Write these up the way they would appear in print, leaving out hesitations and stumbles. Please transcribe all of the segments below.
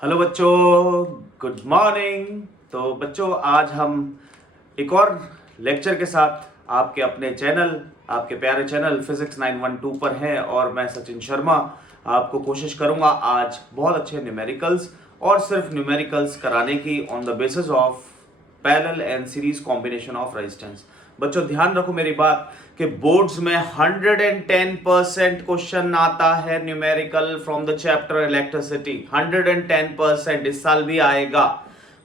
Hello बच्चों, good morning. तो बच्चों, आज हम एक और लेक्चर के साथ आपके अपने चैनल, आपके प्यारे चैनल फिजिक्स 912 पर हैं और मैं सचिन शर्मा आपको कोशिश करूंगा आज बहुत अच्छे न्यूमेरिकल्स और सिर्फ न्यूमेरिकल्स कराने की on the basis of parallel and series combination of resistance. बच्चों ध्यान रखो मेरी बात कि बोर्ड्स में 110% क्वेश्चन आता है numerical from the chapter electricity. 110% इस साल भी आएगा,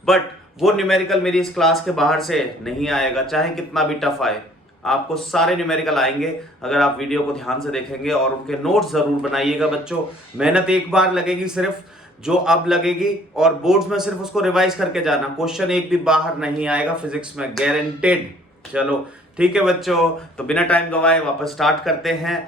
बट वो न्यूमेरिकल मेरी इस क्लास के बाहर से नहीं आएगा, चाहे कितना भी टफ आए। आपको सारे न्यूमेरिकल आएंगे अगर आप वीडियो को ध्यान से देखेंगे और उनके नोट्स जरूर बनाइएगा। बच्चों मेहनत एक बार लगेगी सिर्फ, जो अब लगेगी, और बोर्ड्स में सिर्फ उसको रिवाइज करके जाना। क्वेश्चन एक भी बाहर नहीं आएगा फिजिक्स में, गारंटेड। चलो ठीक है बच्चों, तो बिना टाइम गवाए वापस स्टार्ट करते हैं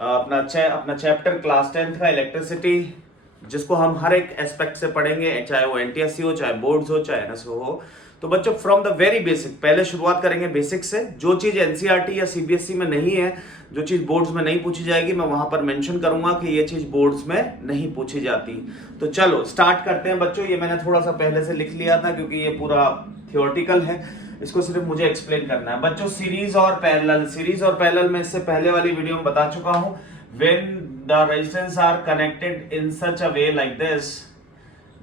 अपना चैप्टर क्लास 10th का इलेक्ट्रिसिटी, जिसको हम हर एक एस्पेक्ट से पढ़ेंगे, चाहे वो एनटीएससी हो, चाहे बोर्ड्स हो, चाहे एनएसओ हो। तो बच्चों फ्रॉम द वेरी बेसिक, पहले शुरुआत करेंगे बेसिक से। जो चीज एनसीईआरटी या सीबीएसई में नहीं है, जो चीज बोर्ड्स में नहीं पूछी जाएगी, मैं वहां पर मेंशन करूंगा कि ये चीज बोर्ड्स में नहीं पूछी जाती। तो चलो स्टार्ट करते हैं बच्चों। ये मैंने थोड़ा सा पहले से लिख लिया था क्योंकि ये पूरा थियोरेटिकल है, इसको सिर्फ मुझे एक्सप्लेन करना है। बच्चों सीरीज और पैरेलल में इससे पहले वाली वीडियो में बता चुका हूं। When the resistance R connected in such a way like this,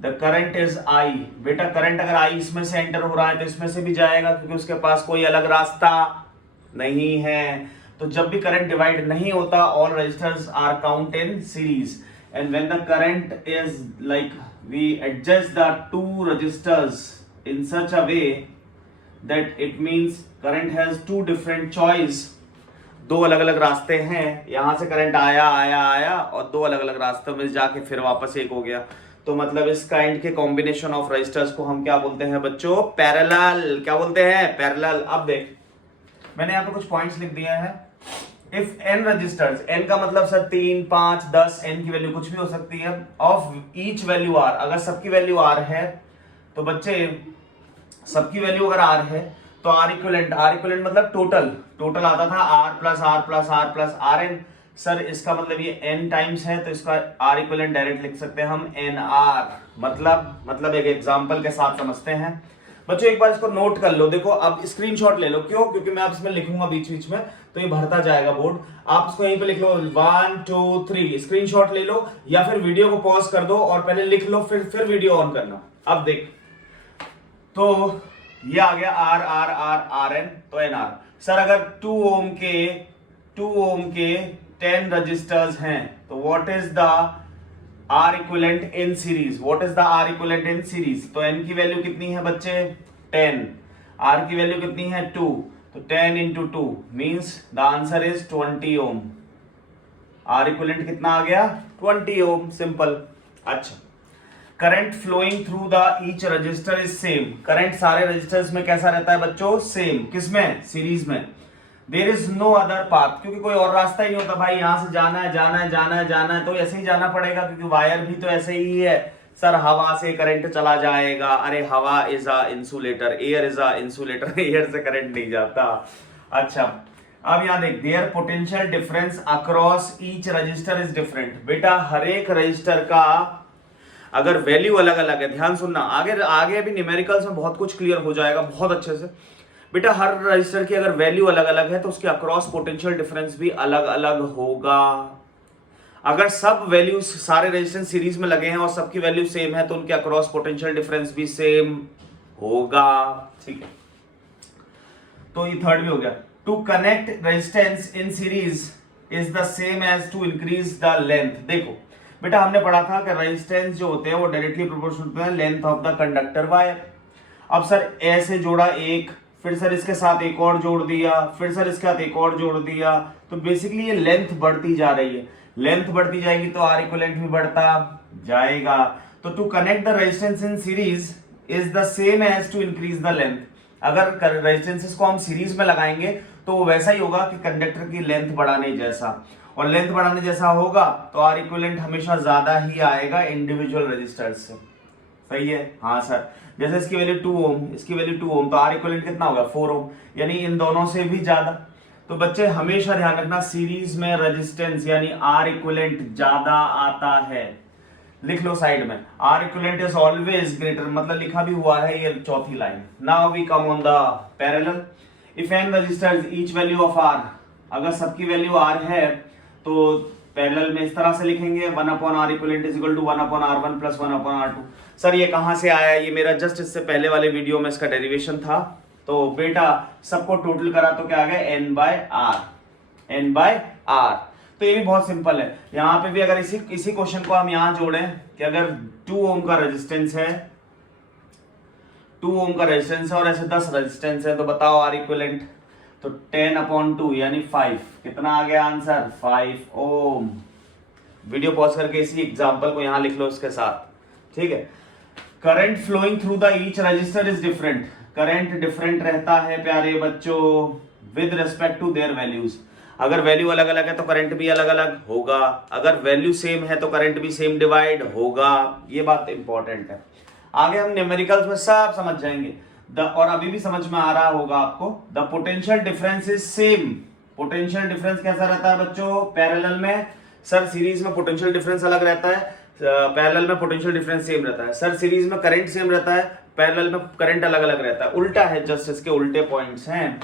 the current is I. बेटा करंट अगर आई इसमें से एंटर हो रहा है तो इसमें से भी जाएगा, क्योंकि उसके पास कोई अलग रास्ता नहीं है। तो जब भी करंट डिवाइड नहीं होता, all resistors are count in series, and when the current is like we adjust the two resistors in such a way that it means current has two different choice। दो अलग अलग रास्ते हैं, यहां से current आया और दो अलग अलग रास्तों में जाके फिर वापस एक हो गया। तो मतलब इस काइंड के कॉम्बिनेशन ऑफ रजिस्टर्स को हम क्या बोलते हैं बच्चों? पैरेलल। क्या बोलते हैं? पैरेलल। अब देख, मैंने यहाँ पे कुछ पॉइंट्स लिख दिए हैं। इफ n रजिस्टर्स, n का मतलब सर 3, 5, 10, n की वैल्यू कुछ भी हो सकती है, ऑफ ईच वैल्यू r, अगर सबकी वैल्यू r है तो बच्चे सबकी वैल्यू अगर r है तो r इक्विवेलेंट मतलब टोटल आता था r plus R plus R plus R n. Sir इसका मतलब ये n टाइम्स है, तो इसका r इक्विवेलेंट डायरेक्ट लिख सकते हैं हम nr। मतलब एक एग्जांपल के साथ समझते हैं बच्चों। एक बार इसको नोट कर लो। देखो अब स्क्रीनशॉट ले लो। क्यों? क्योंकि मैं अब इसमें लिखूंगा बीच बीच में, तो ये भरता जाएगा बोर्ड। आप इसको यहीं पे लिख लो 1 2 3, स्क्रीनशॉट ले लो, या फिर वीडियो को पॉज कर दो और पहले लिख लो, फिर वीडियो ऑन करना। अब देख, तो ये आ गया R R R R n, तो एन आर। सर अगर 2 ओम के 10 रजिस्टर्स हैं तो what is the R equivalent in series? तो एन की वैल्यू कितनी है बच्चे? 10। आर की वैल्यू कितनी है? 2। तो 10 into 2 means the answer is 20 ohm. R equivalent कितना आ गया? 20 ओम। सिंपल। अच्छा, current flowing through the each resistor is same. Current सारे रजिस्टर्स में कैसा रहता है बच्चों? सेम। किसमें? सीरीज में। There is no other path, क्योंकि कोई और रास्ता ही नहीं होता भाई। यहां से जाना है तो ऐसे ही जाना पड़ेगा, क्योंकि वायर भी तो ऐसे ही है। सर हवा से करंट चला जाएगा। अरे हवा is a insulator, air is a insulator, air से करंट नहीं जाता। अच्छा, अब यहां देख, their potential difference across each resistor is different. बेटा हर एक रजिस्टर का अगर वैल्यू अलग अलग है, ध्यान सुनना, आगे अभी न्यूमेरिकल्स में बहुत कुछ क्लियर हो जाएगा बहुत अच्छे से। बेटा हर रजिस्टर की अगर वैल्यू अलग अलग है तो उसके अक्रॉस पोटेंशियल डिफरेंस भी अलग अलग होगा। अगर सब वैल्यूज, सारे रेजिस्टेंस सीरीज में लगे हैं और सबकी वैल्यू सेम है तो उनके अक्रॉस पोटेंशियल डिफरेंस भी सेम होगा। ठीक है, तो ये थर्ड भी हो गया। To connect resistance in series is the same as to increase the length. देखो बेटा हमने पढ़ा था कि रेजिस्टेंस जो होते हैं वो डायरेक्टली प्रोपोर्शनल होते हैं length of the conductor wire. अब सर ऐसे जोड़ा एक, फिर सर इसके साथ एक और जोड़ दिया, फिर सर इसके साथ एक और जोड़ दिया, तो बेसिकली ये लेंथ बढ़ती जा रही है। लेंथ बढ़ती जाएगी तो आर इक्विवेलेंट भी बढ़ता जाएगा। तो to connect the resistance in series is the same as to increase the length. अगर रेजिस्टेंसेस को हम सीरीज में लगाएंगे तो वो वैसा ही होगा कि कंडक्टर की लेंथ बढ़ाने जैसा, और लेंथ बढ़ाने जैसा होगा तो आर इक्विवेलेंट हमेशा ज्यादा ही आएगा इंडिविजुअल रजिस्टर्स से। सही है? हाँ सर, जैसे इसकी वैल्यू 2 ओम, इसकी वैल्यू 2 ओम, तो आर इक्विवेलेंट कितना होगा? 4 ओम, यानी इन दोनों से भी ज्यादा। तो बच्चे हमेशा ध्यान रखना, सीरीज में रेजिस्टेंस यानी आर इक्विवेलेंट ज्यादा आता है। लिख लो साइड में, R equivalent is always greater, मतलब लिखा भी हुआ है ये चौथी line. Now we come on the parallel. If n resistors each value of R, अगर सबकी वैल्यू आर है तो पैरेलल में इस तरह से लिखेंगे 1 upon R equivalent is equal to 1 upon r1 plus 1 upon r2। Sir ये कहां से आया? ये मेरा जस्ट इससे पहले वाले वीडियो में इसका डेरिवेशन था। तो बेटा सबको टोटल करा तो क्या आ गया, n बाय r। तो ये भी बहुत सिंपल है। यहां पे भी अगर इसी क्वेश्चन को हम यहां जोड़ें कि अगर 2 ओम का रेजिस्टेंस है, 2 ओम का रेजिस्टेंस है और ऐसे 10 रेजिस्टेंस है, तो बताओ आर इक्विवेलेंट, तो 10 अपॉन 2 यानी 5, कितना आ गया आंसर, 5 ओम। वीडियो पॉज करके इसी एग्जांपल को यहां लिख लो इसके साथ, ठीक है। Current flowing through the each resistor is different, current different रहता है प्यारे बच्चों with respect to their values. अगर वैल्यू अलग अलग है तो करंट भी अलग अलग होगा, अगर वैल्यू सेम है तो करंट भी सेम डिवाइड होगा, ये बात इंपॉर्टेंट है। आगे हम न्यूमेरिकल्स में सब समझ जाएंगे। और अभी भी समझ में आ रहा होगा आपको, the potential difference is same. Potential difference कैसा रहता है बच्चों पैरेलल में? सर सीरीज में पोटेंशियल डिफरेंस अलग रहता है, पैरेलल में पोटेंशियल डिफरेंस सेम रहता है। सर सीरीज में करंट सेम रहता है, पैरेलल में करंट अलग अलग रहता है। उल्टा है, जस्ट इसके उल्टे पॉइंट्स हैं।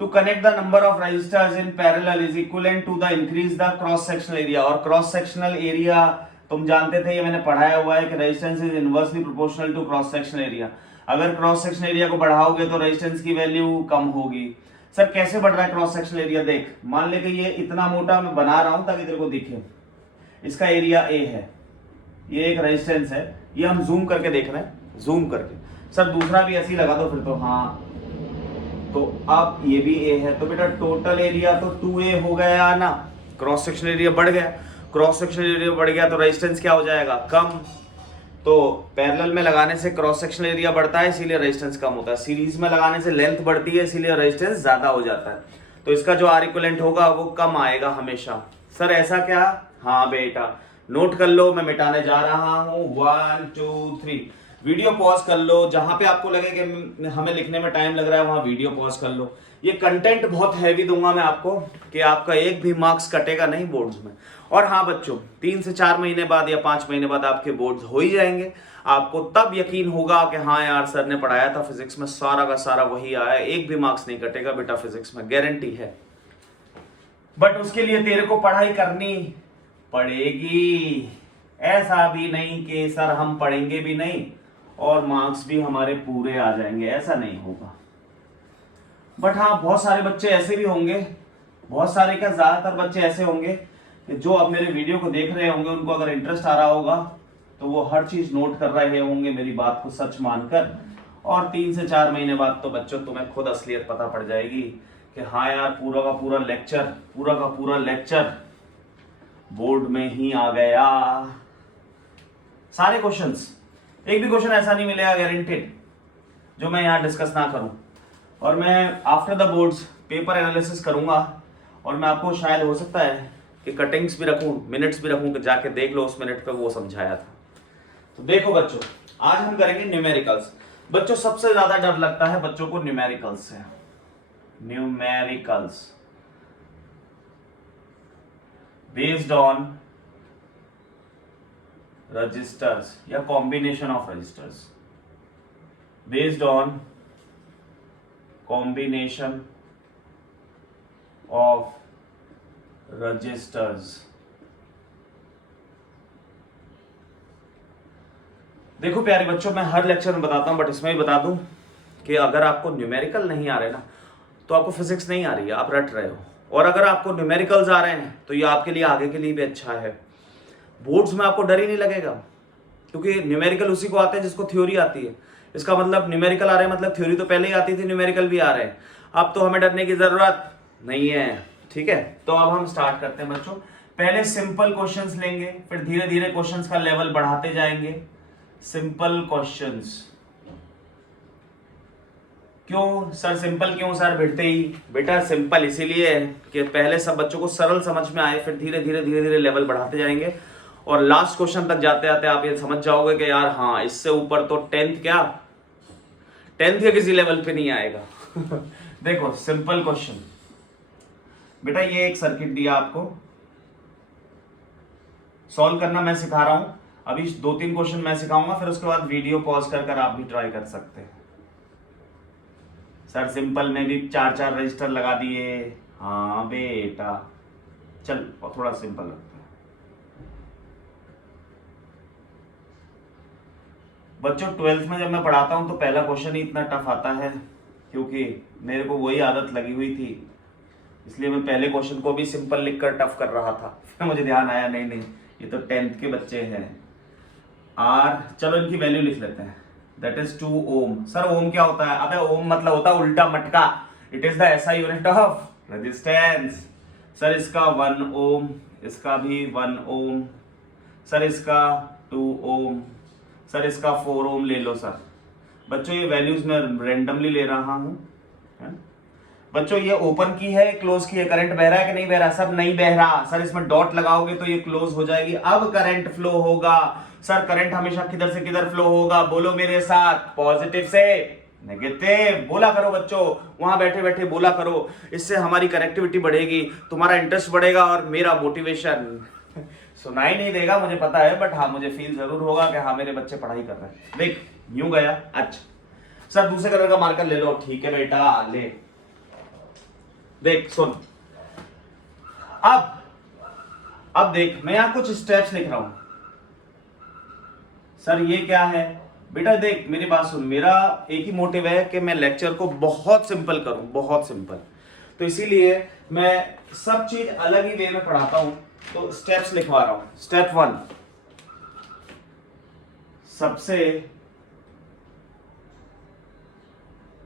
To connect the number of registers in parallel is equivalent to the increase the cross sectional area. और क्रॉस सेक्शनल एरिया तुम जानते थे, ये मैंने पढ़ाया हुआ है कि resistance is inversely proportional to cross sectional area. अगर क्रॉस सेक्शनल एरिया को बढ़ाओगे तो रेजिस्टेंस की वैल्यू कम होगी। सर कैसे बढ़ रहा है क्रॉस सेक्शनल एरिया? देख, मान ले कि ये इतना मोटा मैं बना रहा हूं ताकि तेरे को दिखे, इसका एरिया ए है, ये एक रेजिस्टेंस है, ये हम जूम करके देख रहे हैं, जूम करके। सर दूसरा भी ऐसे ही लगा दो फिर तो, हाँ तो अब ये भी ए है, तो बेटा टोटल एरिया तो 2a हो गया ना, क्रॉस सेक्शनल एरिया बढ़ गया। क्रॉस सेक्शनल एरिया बढ़ गया तो रेजिस्टेंस क्या हो जाएगा, कम। तो पैरेलल में लगाने से क्रॉस सेक्शनल एरिया बढ़ता है, इसीलिए रेजिस्टेंस कम होता है। सीरीज में लगाने से लेंथ बढ़ती है, इसीलिए रेजिस्टेंस ज्यादा हो जाता है। तो इसका जो आर इक्विवेलेंट होगा वो कम आएगा हमेशा। सर ऐसा क्या? हाँ बेटा नोट कर लो, मैं मिटाने जा रहा हूं। 1 2 3 वीडियो पॉज कर लो, जहां पे आपको लगे कि हमें लिखने में टाइम लग रहा है वहां वीडियो पॉज कर लो। ये कंटेंट बहुत हैवी दूंगा मैं आपको कि आपका एक भी मार्क्स कटेगा नहीं बोर्ड्स में। और हाँ बच्चों, 3 से 4 महीने बाद या 5 महीने बाद आपके बोर्ड्स हो ही जाएंगे, आपको तब यकीन होगा कि हाँ यार सर ने पढ़ाया था फिजिक्स में, सारा का सारा वही आया, एक भी मार्क्स नहीं कटेगा बेटा फिजिक्स में, गारंटी है। बट उसके लिए तेरे को पढ़ाई करनी पड़ेगी। ऐसा भी नहीं कि सर हम पढ़ेंगे भी नहीं और मार्क्स भी हमारे पूरे आ जाएंगे, ऐसा नहीं होगा। बट हाँ बहुत सारे बच्चे ऐसे भी होंगे, बहुत सारे क्या ज्यादातर बच्चे ऐसे होंगे कि जो अब मेरे वीडियो को देख रहे होंगे, उनको अगर इंटरेस्ट आ रहा होगा तो वो हर चीज नोट कर रहे होंगे मेरी बात को सच मानकर। और 3 से 4 महीने बाद तो बच्चों तुम्हें खुद असलियत पता पड़ जाएगी कि हाँ यार पूरा का पूरा लेक्चर बोर्ड में ही आ गया। सारे क्वेश्चंस, एक भी क्वेश्चन ऐसा नहीं मिलेगा गारंटेड जो मैं यहाँ डिस्कस ना करूं। और मैं after the boards paper analysis करूंगा और मैं आपको शायद हो सकता है कि कटिंग्स भी रखूं, मिनट्स भी रखूं कि जाके देख लो उस मिनट पे वो समझाया था। तो देखो बच्चों, आज हम करेंगे न्यूमेरिकल्स। बच्चों सबसे ज्यादा डर लगता है बच्चों को न्यूमेरिकल्स से। न्यूमेरिकल्स बेस्ड ऑन रजिस्टर्स या combination of registers, based on combination of registers. देखो प्यारे बच्चों, मैं हर लेक्चर में बताता हूं बट इसमें भी बता दूं कि अगर आपको न्यूमेरिकल नहीं आ रहे ना तो आपको फिजिक्स नहीं आ रही है, आप रट रहे हो। और अगर आपको न्यूमेरिकल्स आ रहे हैं तो ये आपके लिए आगे के लिए भी अच्छा है। बोर्ड्स में आपको डर ही नहीं लगेगा क्योंकि न्यूमेरिकल उसी को आते हैं जिसको थ्योरी आती है। इसका मतलब न्यूमेरिकल आ रहे हैं मतलब थ्योरी तो पहले ही आती थी, न्यूमेरिकल भी आ रहे हैं। अब तो हमें डरने की जरूरत नहीं है, ठीक है। तो अब हम स्टार्ट करते हैं बच्चों। पहले सिंपल क्वेश्चंस लेंगे, फिर धीरे धीरे क्वेश्चंस का लेवल बढ़ाते जाएंगे। Simple questions. क्यों सर सिंपल क्यों सर भिड़ते ही? बेटा सिंपल इसीलिए कि पहले सब बच्चों को सरल समझ में आए, फिर धीरे धीरे लेवल बढ़ाते जाएंगे और लास्ट क्वेश्चन तक जाते आते आप ये समझ जाओगे कि यार हाँ इससे ऊपर तो 10th के किसी लेवल पे नहीं आएगा। देखो सिंपल क्वेश्चन, बेटा ये एक सर्किट दिया आपको, सॉल्व करना मैं सिखा रहा हूं। अभी 2-3 क्वेश्चन मैं सिखाऊंगा, फिर उसके बाद वीडियो पॉज कर आप भी ट्राई कर सकते हैं। सर सिंपल में भी 4-4 रजिस्टर लगा दिए। हाँ बेटा, चल थोड़ा सिंपल रखते हैं। बच्चों 12th में जब मैं पढ़ाता हूं तो पहला क्वेश्चन ही इतना टफ आता है, क्योंकि मेरे को वही आदत लगी हुई थी, इसलिए मैं पहले क्वेश्चन को भी सिंपल लिखकर टफ कर रहा था। फिर मुझे ध्यान आया नहीं ये तो 10th के बच्चे हैं। आर, चलो इनकी वैल्यू लिख लेते हैं। That is 2 ohm. Sir ohm क्या होता है? अबे ओम मतलब होता है उल्टा मटका। It is the SI unit of resistance. Sir इसका 1 ओम, इसका भी 1 ओम, सर इसका 2 ओम, सर इसका 4 ओम ले लो। सर बच्चों ये वैल्यूज मैं रेंडमली ले रहा हूं, है? बच्चों ये ओपन की है, क्लोज की है। करंट बह रहा है कि नहीं बह रहा? सब नहीं बह रहा। सर इसमें डॉट लगाओगे तो ये क्लोज हो जाएगी। अब करंट फ्लो होगा। सर करंट हमेशा किधर से किधर फ्लो होगा? बोलो मेरे साथ, पॉजिटिव से नेगेटिव। बोला करो बच्चों, वहां बैठे बैठे बोला करो, इससे हमारी कनेक्टिविटी बढ़ेगी, तुम्हारा इंटरेस्ट बढ़ेगा और मेरा मोटिवेशन। सुनाई नहीं देगा मुझे पता है, बट हाँ मुझे फील जरूर होगा कि हाँ मेरे बच्चे पढ़ाई कर रहे हैं। देख यूं गया। अच्छा सर दूसरे कलर का मार्कर ले लो। ठीक है बेटा ले। देख सुन, अब देख मैं यहां कुछ स्टेप्स लिख रहा हूं। सर ये क्या है? बेटा देख मेरी बात सुन, मेरा एक ही मोटिव है कि मैं लेक्चर को बहुत सिंपल करूं, बहुत सिंपल। तो इसीलिए मैं सब चीज अलग ही वे में पढ़ाता हूं। तो स्टेप्स लिखवा रहा हूं। स्टेप 1, सबसे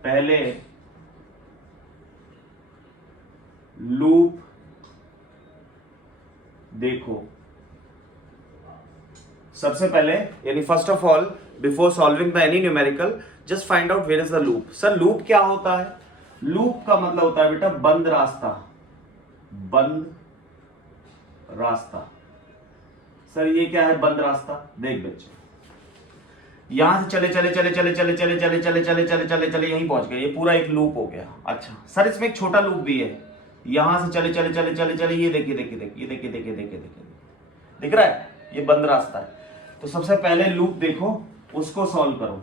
पहले लूप देखो। सबसे पहले यानी first of all before solving the any numerical just find out where is the loop. Sir loop क्या होता है? लूप का मतलब होता है बेटा बंद रास्ता, बंद रास्ता। सर ये क्या है? बंद रास्ता। देख बच्चे यहां से चले चले चले चले चले चले चले चले चले चले चले चले यहीं पहुंच गए, ये पूरा एक लूप हो गया। अच्छा सर इसमें एक छोटा लूप भी है, यहां से चले चले चले चले चले ये देखिए देखिए देखिए देखिए देखिए देखिए देखिए दिख रहा है? ये बंद रास्ता है। तो सबसे पहले लूप देखो, उसको सॉल्व करो।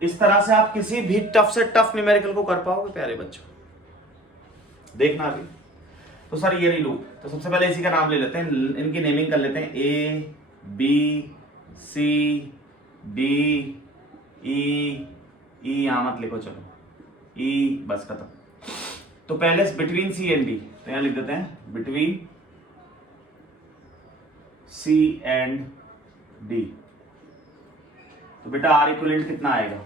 इस तरह से आप किसी भी टफ से टफ न्यूमेरिकल को कर पाओगे प्यारे बच्चों, देखना अभी। तो सर ये नहीं लूप, तो सबसे पहले इसी का नाम ले लेते हैं, इनकी नेमिंग कर लेते हैं। A B C D E, यहां मत लिखो, चलो ई बस खत्म। तो पहले बिटवीन सी एंड डी, तो यहां लिख देते हैं बिटवीन सी एंड डी। तो बेटा आर इक्विवेलेंट कितना आएगा?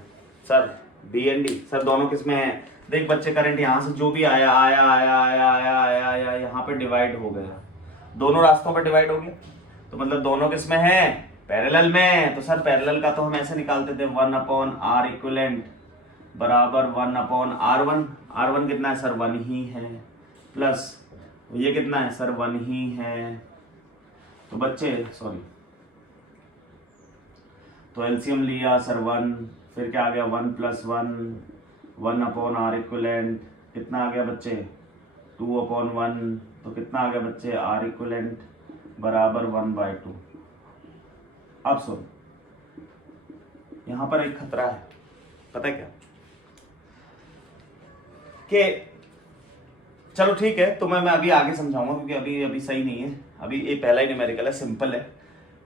Sir D and D. Sir दोनों किसमें है? देख बच्चे करंट यहां से जो भी आया आया आया आया आया आया आया यहाँ पे डिवाइड हो गया, दोनों रास्तों पे डिवाइड हो गया। तो मतलब दोनों किसमें है? पैरेलल में। तो सर पैरेलल का तो हम ऐसे निकालते थे 1/R इक्विवेलेंट बराबर 1/R1। R1 कितना है? सर 1 ही है, प्लस ये कितना है? सर 1 ही है। तो बच्चे सॉरी, तो एलसीएम लिया सर 1, फिर क्या आ गया? 1 + 1, 1/R इक्विवेलेंट कितना आ गया बच्चे? 2/1। तो कितना आ गया बच्चे? R इक्विवेलेंट बराबर 1/2। अब सुन, यहां पर एक खतरा है, पता है क्या? कि चलो ठीक है, तो मैं अभी आगे समझाऊंगा, क्योंकि अभी सही नहीं है। अभी ये पहला ही न्यूमेरिकल है, सिंपल है।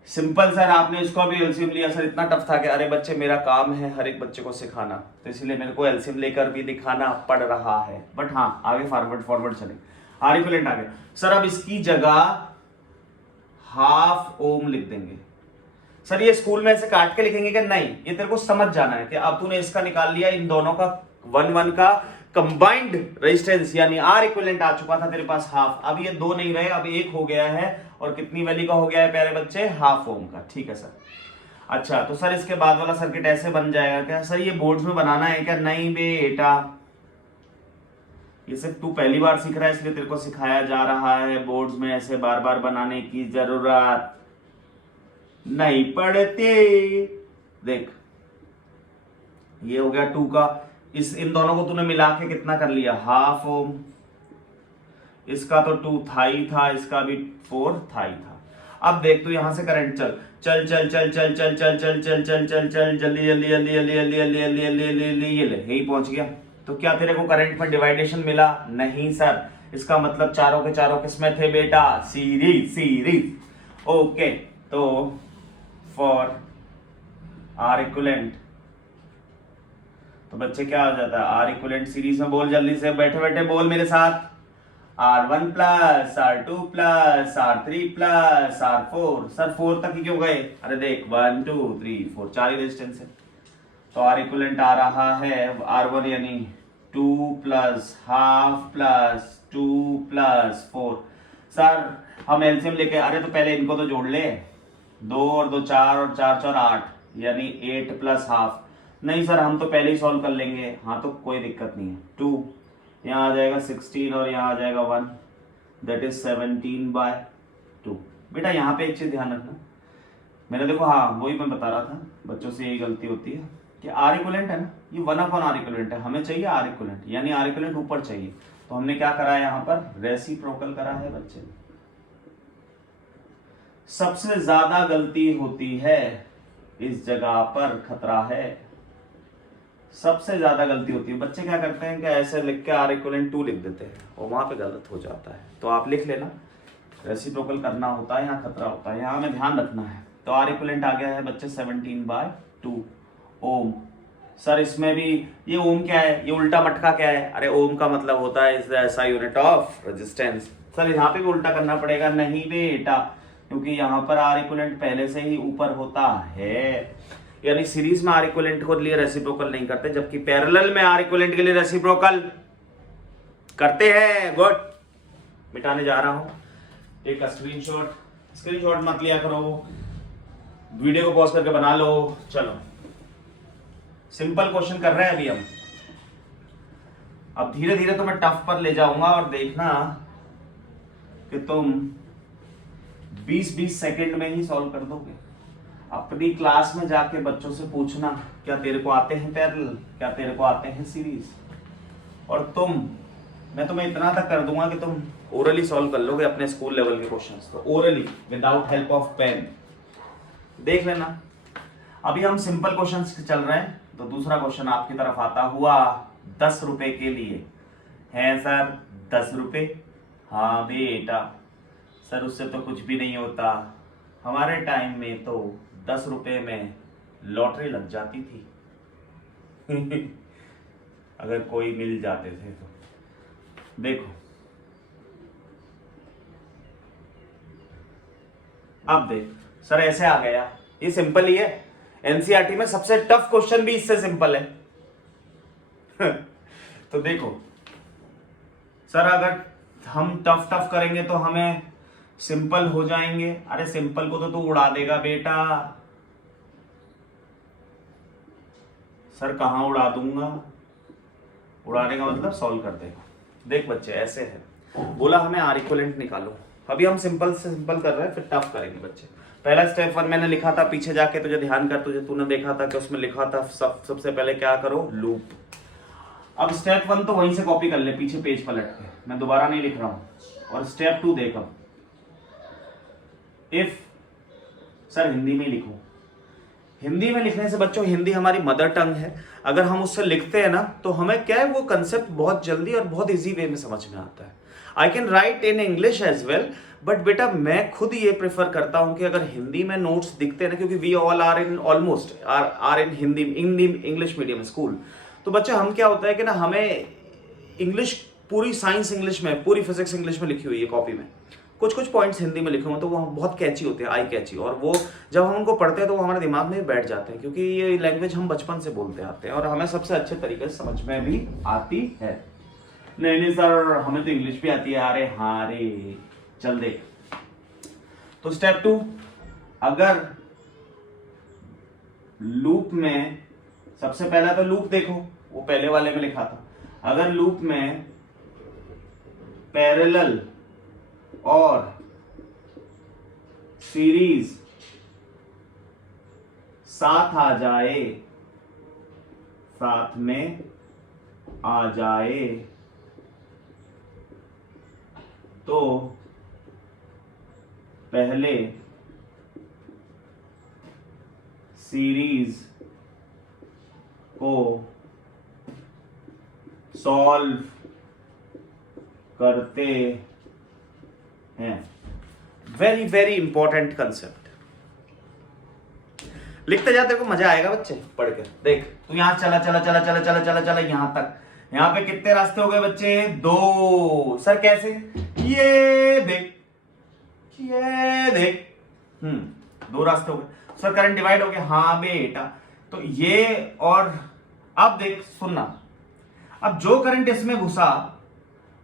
सिंपल सर आपने इसको अभी एलसीएम लिया, सर इतना टफ था कि अरे बच्चे मेरा काम है हर एक बच्चे को सिखाना, तो इसलिए मेरे को एलसीएम लेकर भी दिखाना पड़ रहा है। बट हाँ आगे फॉरवर्ड चले। आर इक्विवेलेंट आ गया। सर अब इसकी जगह 1/2 ओम लिख देंगे। सर ये स्कूल में ऐसे काट के लिखेंगे कि नहीं? ये तेरे को समझ जाना है कि अब तूने इसका निकाल लिया, इन दोनों का 1/1 का कंबाइंड रेजिस्टेंस यानी आर इक्विवेलेंट आ चुका था तेरे पास 1/2। अब ये 2 नहीं रहे, अब 1 हो गया है, और कितनी वैल्यू का हो गया है प्यारे बच्चे? 1/2 ओम का। ठीक है सर। अच्छा तो सर इसके बाद वाला सर्किट ऐसे बन जाएगा क्या? सर ये बोर्ड्स में बनाना है क्या? नहीं बेटा, ये सिर्फ तू पहली बार सीख रहा है इसलिए तेरे को सिखाया जा रहा है। बोर्ड्स में ऐसे बार बार बनाने की जरूरत नहीं पड़ती। देख ये हो गया 2 का, इन दोनों को तूने मिला के कितना कर लिया? 1/2 ओम। इसका तो 2 था ही था, इसका भी 4 था ही था। अब देख तू यहां से करंट चल चल चल चल चल चल चल चल चल चल चल चल जल्दी जल्दी जल्दी जल्दी जल्दी जल्दी जल्दी जल्दी जल्दी, ये ले यही पहुंच गया। तो क्या तेरे को करंट में डिवाइडेशन मिला? नहीं सर। इसका मतलब चारों के चारों किसमें थे बेटा? Series series. ओके, तो फॉर आर इक्विवेलेंट, तो बच्चे क्या आ जाता है? आर इक्विवेलेंट सीरीज में बोल जल्दी से, बैठे बैठे बोल मेरे साथ। R1 plus R2 plus R3 plus R4। Sir 4 तक ही क्यों गए? अरे देख 1 2 3 4 4 ही रेजिस्टेंस है। तो आर इक्विवेलेंट आ रहा है R1 यानी 2 plus half plus 2 plus 4। Sir हम एलसीएम लेके, अरे तो पहले इनको तो जोड़ ले, 2 और 2 4 और 4 4 8 यानी 8 प्लस हाफ। नहीं सर हम तो पहले ही सॉल्व कर लेंगे। हाँ तो कोई दिक्कत नहीं है। 2 यहाँ आ जाएगा 16 और यहाँ आ जाएगा 1, दैट इज 17/2। बेटा यहाँ पे एक चीज ध्यान रखना, मैंने देखो हाँ वही मैं बता रहा था, बच्चों से यही गलती होती है कि आर इक्विवेलेंट है ना, ये 1/r इक्विवेलेंट है, हमें चाहिए आर इक्विवेलेंट, यानी आर इक्विवेलेंट ऊपर चाहिए। तो हमने क्या करा है यहाँ पर? रेसिप्रोकल करा है बच्चे। सबसे ज्यादा गलती होती है इस जगह पर, खतरा है, सबसे ज्यादा गलती होती है। बच्चे क्या करते हैं कि ऐसे लिख के आर इक्विवेलेंट 2 लिख देते हैं और वहां पे गलत हो जाता है। तो आप लिख लेना, रेसिप्रोकल करना होता है, यहाँ खतरा होता है, यहाँ हमें ध्यान रखना है। तो आर इक्विवेलेंट आ गया है बच्चे 17/2 ओम। सर इसमें भी ये ओम क्या है? ये उल्टा मटका क्या है? अरे ओम का मतलब होता है is the SI unit of resistance. Sir यहाँ पे भी उल्टा करना पड़ेगा? नहीं बेटा, क्योंकि यहाँ पर आर इक्विवेलेंट पहले से ही ऊपर होता है, यानी सीरीज में आर इक्विवेलेंट के लिए रेसिप्रोकल नहीं करते, जबकि पैरेलल में आर इक्विवेलेंट के लिए रेसिप्रोकल करते हैं। गुड, मिटाने जा रहा हूं, एक स्क्रीनशॉट। स्क्रीनशॉट मत लिया करो, वीडियो को पॉज करके बना लो। चलो सिंपल क्वेश्चन कर रहे हैं अभी हम। अब धीरे धीरे तो मैं टफ पर ले जाऊंगा और देखना कि तुम 20-20 सेकंड में ही सॉल्व कर दोगे। अपनी क्लास में जाके बच्चों से पूछना, क्या तेरे को आते हैं पैरेलल, क्या तेरे को आते हैं सीरीज, और मैं तुम्हें इतना तक कर दूंगा कि तुम ओरली सॉल्व कर लोगे अपने स्कूल लेवल के क्वेश्चंस। तो orally without help of pen देख लेना। अभी हम सिंपल क्वेश्चंस चल रहे हैं, तो दूसरा क्वेश्चन आपकी तरफ आता हुआ 10 रुपए के लिए है। सर 10 रुपए? हाँ बेटा। सर उससे तो कुछ भी नहीं होता, हमारे टाइम में तो 10 रुपए में लॉटरी लग जाती थी अगर कोई मिल जाते थे तो। देखो अब देख, सर ऐसे आ गया, ये सिंपल ही है। एनसीईआरटी में सबसे टफ क्वेश्चन भी इससे सिंपल है तो देखो सर, अगर हम टफ करेंगे तो हमें सिंपल हो जाएंगे। अरे सिंपल को तो तू उड़ा देगा बेटा। सर कहां उड़ा दूंगा? उड़ाने का मतलब सॉल्व कर देगा। देख बच्चे ऐसे है, बोला हमें आर इक्विवेलेंट निकालो। अभी हम सिंपल से सिंपल कर रहे हैं, फिर टफ करेंगे बच्चे। पहला स्टेप 1 मैंने लिखा था, पीछे जाके तुझे ध्यान कर, तुझे तूने देखा था कि उसमें लिखा था सबसे पहले क्या करो? लूप। अब स्टेप 1 तो वहीं से कॉपी कर ले, पीछे पेज पलट के, मैं दोबारा नहीं लिख रहा हूं। और स्टेप 2 देखो, इफ, सर हिंदी में लिखो। हिंदी में लिखने से बच्चों, हिंदी हमारी मदर टंग है, अगर हम उससे लिखते हैं ना तो हमें क्या है, वो कंसेप्ट बहुत जल्दी और बहुत इजी वे में समझ में आता है। I can write in English as well, but बेटा मैं खुद ये प्रेफर करता हूं कि अगर हिंदी में नोट्स दिखते हैं ना, क्योंकि we all are in almost are in Hindi English medium school, तो बच्चे हम क्या होता है कि ना, हमें इंग्लिश पूरी साइंस इंग्लिश में, पूरी फिजिक्स इंग्लिश में लिखी हुई है कॉपी में, कुछ कुछ पॉइंट्स हिंदी में लिखे हुए, तो वो बहुत कैची होते हैं, आई कैची, और वो जब हम उनको पढ़ते हैं तो वो हमारे दिमाग में बैठ जाते हैं, क्योंकि ये लैंग्वेज हम बचपन से बोलते आते हैं और हमें सबसे अच्छे तरीके से समझ में भी आती है। नहीं सर हमें तो इंग्लिश भी आती है। अरे हाँ रे, चल देख। तो स्टेप 2, अगर लूप में, सबसे पहला तो लूप देखो, वो पहले वाले में लिखा था, अगर लूप में पैरेलल और सीरीज साथ आ जाए, साथ में आ जाए, तो पहले सीरीज को सॉल्व करते हैं। Very very important concept. लिखते जाते को मजा आएगा बच्चे पढ़ के। देख तू यहां चला चला चला चला चला चला चला यहां तक। यहां पे कितने रास्ते हो गए बच्चे? 2। सर कैसे? ये देख, ये देख, 2 रास्ते हो गए। सर करंट डिवाइड हो गया। हाँ बेटा, तो ये और अब देख सुनना, अब जो करंट इसमें घुसा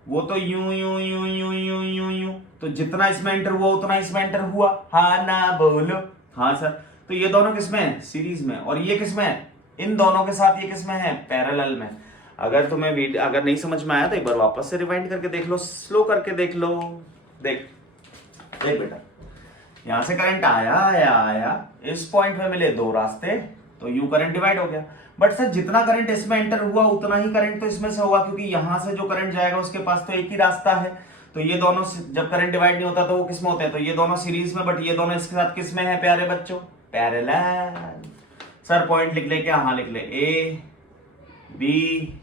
वो तो यूं यूं यूं यूं यूं यूं यूं, तो जितना इसमें एंटर हुआ उतना इसमें एंटर हुआ। हाँ ना बोलो? हाँ सर। तो ये दोनों किसमें है? सीरीज में। और ये किसमें है? इन दोनों के साथ ये किसमें है? पैरेलल में। अगर तुम्हें अगर नहीं समझ में आया तो एक बार वापस से रिवाइंड करके देख लो, स्लो करके देख लो। देख देख बेटा, यहां से करंट आया आया आया, इस पॉइंट में मिले 2 रास्ते, तो यू करंट डिवाइड हो गया। बट सर जितना करंट इसमें एंटर हुआ उतना ही करंट तो इसमें से होगा, क्योंकि यहां से जो करंट जाएगा उसके पास तो एक ही रास्ता है। तो ये दोनों जब करंट डिवाइड नहीं होता तो वो किसमें होते हैं? तो ये दोनों सीरीज में, बट ये दोनों इसके साथ किसमें है प्यारे बच्चों? पैरेलल। सर पॉइंट लिख ले क्या? हाँ लिख ले, ए बी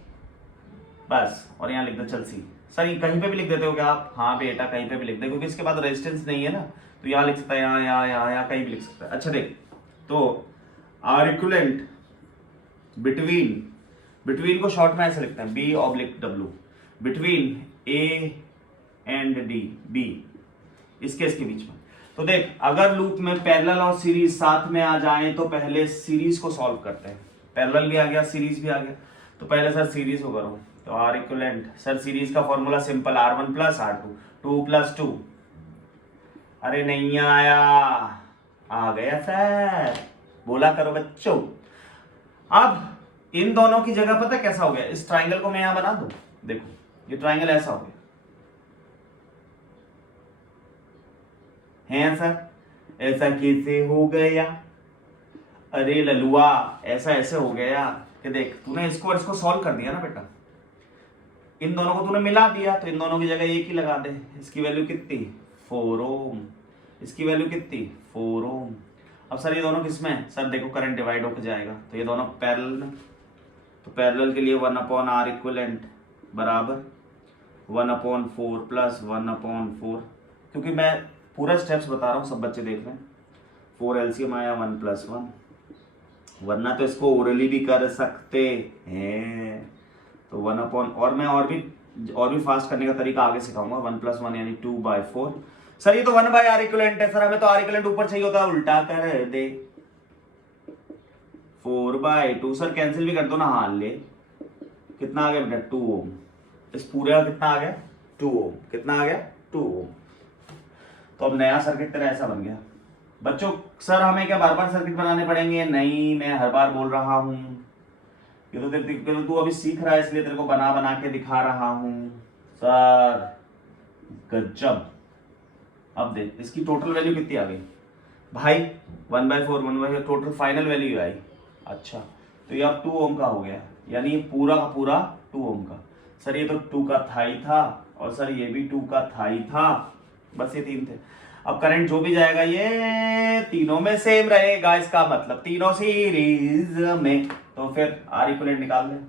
बस, और यहाँ लिख दो चल सी। सर ये कहीं पे भी लिख देते हो क्या आप? हाँ बेटा कहीं पे भी लिख दे, क्योंकि इसके बाद रेजिस्टेंस नहीं है ना, तो यहाँ लिख सकता है, यहाँ कहीं भी लिख सकता है। अच्छा देख, तो आर इक्विवेलेंट बिटवीन को शॉर्ट में ऐसे लिखते हैं, B oblique W, between A and D, B इसके बीच में। तो देख अगर लूप में पैरेलल और सीरीज साथ में आ जाए तो पहले सीरीज को सॉल्व करते हैं। पैरेलल भी आ गया, सीरीज भी आ गया, तो पहले सर सीरीज को करो। तो आर इक्विवेलेंट, सर सीरीज का formula simple, R1 plus R2, 2 plus 2। अरे नहीं आया, आ गया सर, बोला करो बच्चों। अब इन दोनों की जगह पता कैसा हो गया? इस ट्राइंगल को मैं यहां बना दूं, देखो ये ट्राइंगल ऐसा हो गया है सर। ऐसा कैसे हो गया? अरे ललुआ, ऐसा ऐसे हो गया कि देख तूने इसको और इसको सॉल्व कर दिया ना बेटा, इन दोनों को तूने मिला दिया, तो इन दोनों की जगह एक ही लगा दे। इसकी वैल्यू कितनी? 4 ओम। इसकी वैल्यू कितनी? 4 ओम। अब सर ये दोनों किसमें है? सर देखो करंट डिवाइड होकर जाएगा, तो ये दोनों पैरेलल में, तो पैरेलल के लिए 1/R इक्विवेलेंट बराबर 1/4 प्लस 1/4, क्योंकि मैं पूरा स्टेप्स बता रहा हूँ, सब बच्चे देख रहे हैं। 4 LCM आया 1 + 1, वरना तो इसको ओरली भी कर सकते हैं। तो 1/, और मैं और भी फास्ट करने का तरीका आगे सिखाऊंगा। 1 + 1 यानी 2/4। सर ये तो 1/R इक्विवेलेंट है सर, हमें तो R इक्विवेलेंट ऊपर चाहिए होता है, उल्टा कर दे। 4/2 सर कैंसिल भी कर दो ना, हाँ ले। कितना आ गया बेटा? 2 ओम। इस पूरे का कितना आ गया? 2 ओम। कितना आ गया? 2 ओम। तो अब नया सर्किट तेरा ऐसा बन गया। बच्चों सर हमें क्या बार बार सर्किट बनाने पड़ेंगे? नहीं, मैं हर बार बोल रहा हूं, ये तो तू अभी सीख रहा है, इसलिए तेरे को बना के दिखा रहा हूं। सर गजब। अब देख इसकी टोटल वैल्यू कितनी आ गई भाई? 1/4 टोटल फाइनल वैल्यू आई। अच्छा, तो ये अब 2 ओम का हो गया, यानी ये पूरा का पूरा 2 ओम का। सर ये तो 2 का था ही था, और सर ये भी 2 का था ही था, बस ये 3 थे। अब करंट जो भी जाएगा ये तीनों में सेम रहेगा, इसका मतलब तीनों सीरीज में। तो फिर आर इक्विवेलेंट निकाल लें।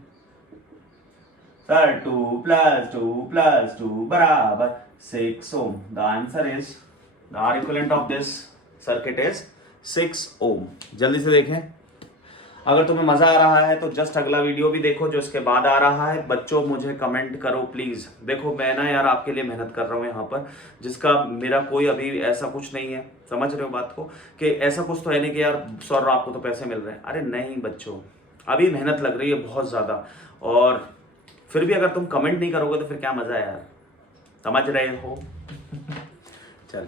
सर 2 + 2 + 2 बराबर 6 ohm. The answer is, the R equivalent of this circuit is 6 ohm. जल्दी से देखें। अगर तुम्हें मजा आ रहा है तो जस्ट अगला वीडियो भी देखो जो इसके बाद आ रहा है। बच्चों मुझे कमेंट करो प्लीज। देखो मैं ना यार आपके लिए मेहनत कर रहा हूँ यहाँ पर, जिसका मेरा कोई अभी ऐसा कुछ नहीं है, समझ रहे हो बात को, कि ऐसा कुछ तो है नहीं कि यार सर आपको तो पैसे मिल रहे हैं। अरे नहीं बच्चों, अभी मेहनत लग रही है बहुत ज्यादा, और फिर भी अगर तुम कमेंट नहीं करोगे तो फिर क्या मजा है यार, समझ रहे हो? चल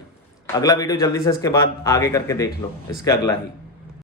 अगला वीडियो जल्दी से इसके बाद आगे करके देख लो, इसके अगला ही।